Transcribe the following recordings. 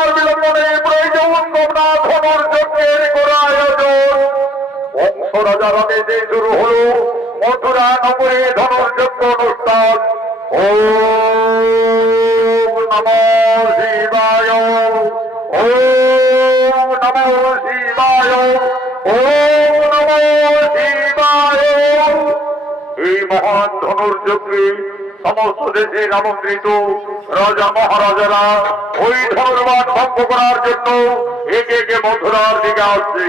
আর বিলম্ব নেই, প্রয়োজন তোমরা ধনুর্যজ্ঞের করা আয়োজন। বংশ রাজার আদেশে শুরু হলো মথুরা নগরে ধনুর্যজ্ঞ অনুষ্ঠান। ওম নমো শিবায়, ওম নমো শিবায়, ওম নমো শিবায়। এই মহান ধনুর্যজ্ঞে সমস্ত দেশের আমন্ত্রিত রাজা মহারাজারা ওই ধনুর্বাণ ভঙ্গ করার জন্য একে একে মথুরার দিকে আসছে।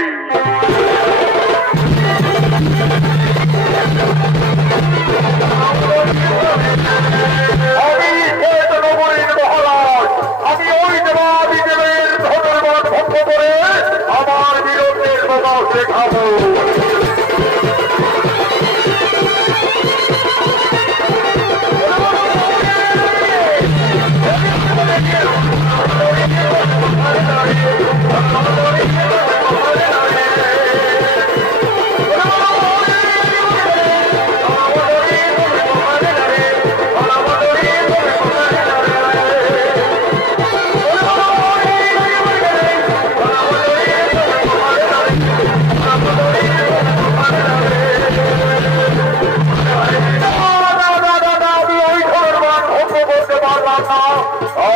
আমি শ্বেত নগরীর মহারাজ, আমি ওই দেবাদিদেবের ধনুর্বাণ ভঙ্গ করে আমার বীরত্বের প্রকাশ দেখাবো।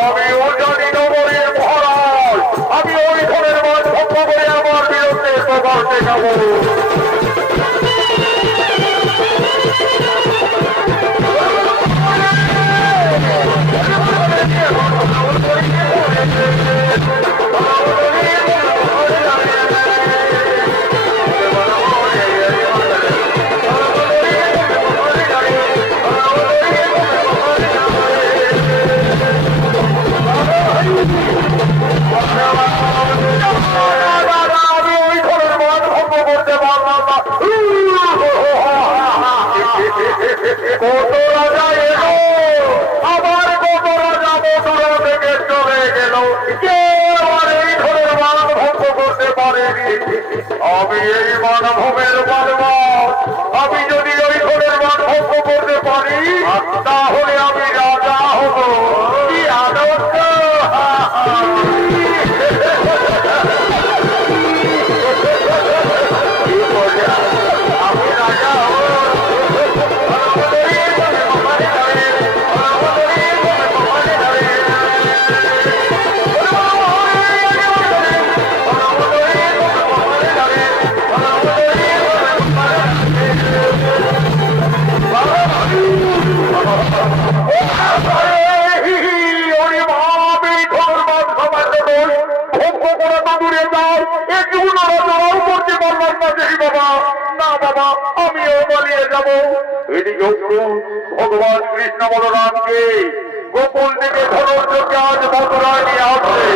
আমি ওজানি নগরীর মহারাজ, আমি ওই ধনের মান ভঙ্গ করে আমার বিরুদ্ধে প্রকাশ দেখাবো। কত রাজা এলো, আবার কত রাজা মথুরা থেকে চলে গেল, কেউ আমার এই ধরে মান ভঙ্গ করতে পারেনি। আমি এই মানভূমের মানবাদ, আমি যদি ওই ধরের মান ভঙ্গ করতে পারি তাহলে আমি রাজা হব। কি আনন্দ! আমি রাজা হব। আমিও পালিয়ে যাব। এদিকে ভগবান কৃষ্ণ বলরামকে গোকুল থেকে ধনুর্যজ্ঞে আজ মথুরায় নিয়ে আসছে।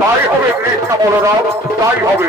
তাই হবে কৃষ্ণ বলরাম, তাই হবে।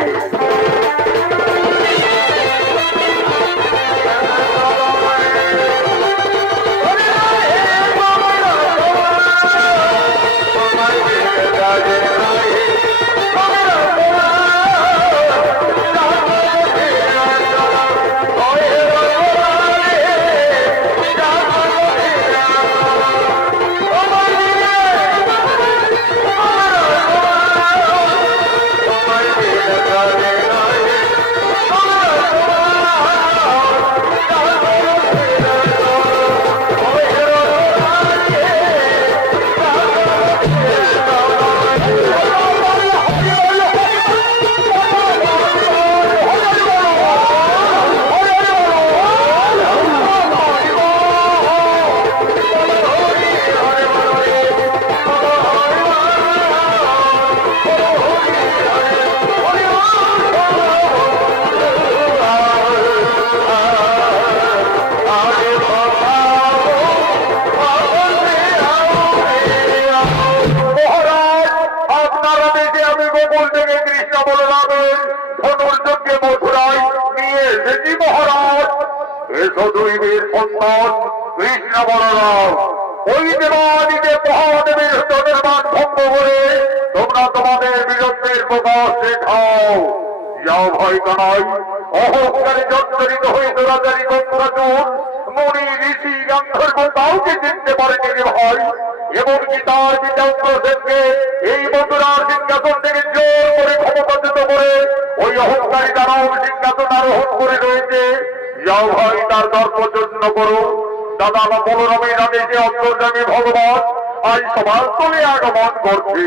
এসো দুই বীর সন্তান কৃষ্ণ বলরাম, ওই দেবাদিকে মহাদেবের চতুর্বাদ ভঙ্গ করে তোমরা তোমাদের বীরত্বের প্রকাশ দেখাও। যাও ভয় কানাই, অহংকারে জর্জরিত হয়ে দোরাচারী গঙ্গাচূড় মুনি ঋষি গান্ধর্ব কাউকে চিনতে পারেনি রে ভাই। এমনকি তার পিতা উগ্রসেনকে এই মথুরার সিংহাসন থেকে জোর করে ক্ষমতাচ্যুত করে ওই অহংকারী দানব সিংহাসন আরোহণ করে রয়েছে। যাও ভাই তার দর্পচন্ন করো। দাদা আমার বলরামের আদেশে অন্তর্যামী ভগবান আজ সবার তলে আগমন করছে।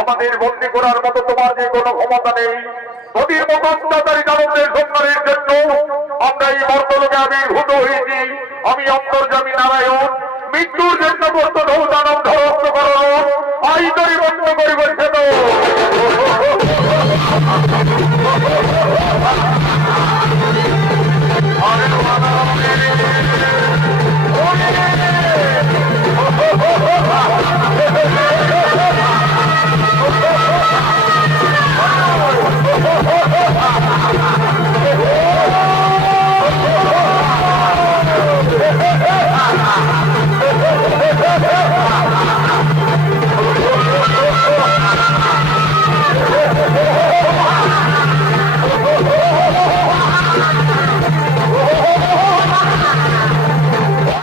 আমাদের বন্দী করার মতো তোমার যে কোনো ক্ষমতা নেই। নদীর মতো অত্যাচারী দানবদের সংহারের জন্য আমরা এই মর্তলোকে আবির্ভূত হয়েছি। আমি অন্তর্যামী নারায়ণ, মৃত্যুর জন্য প্রস্তুত হও দানব ধ্বংস করো। আই তরি বন্ধ করিব সে তো আরে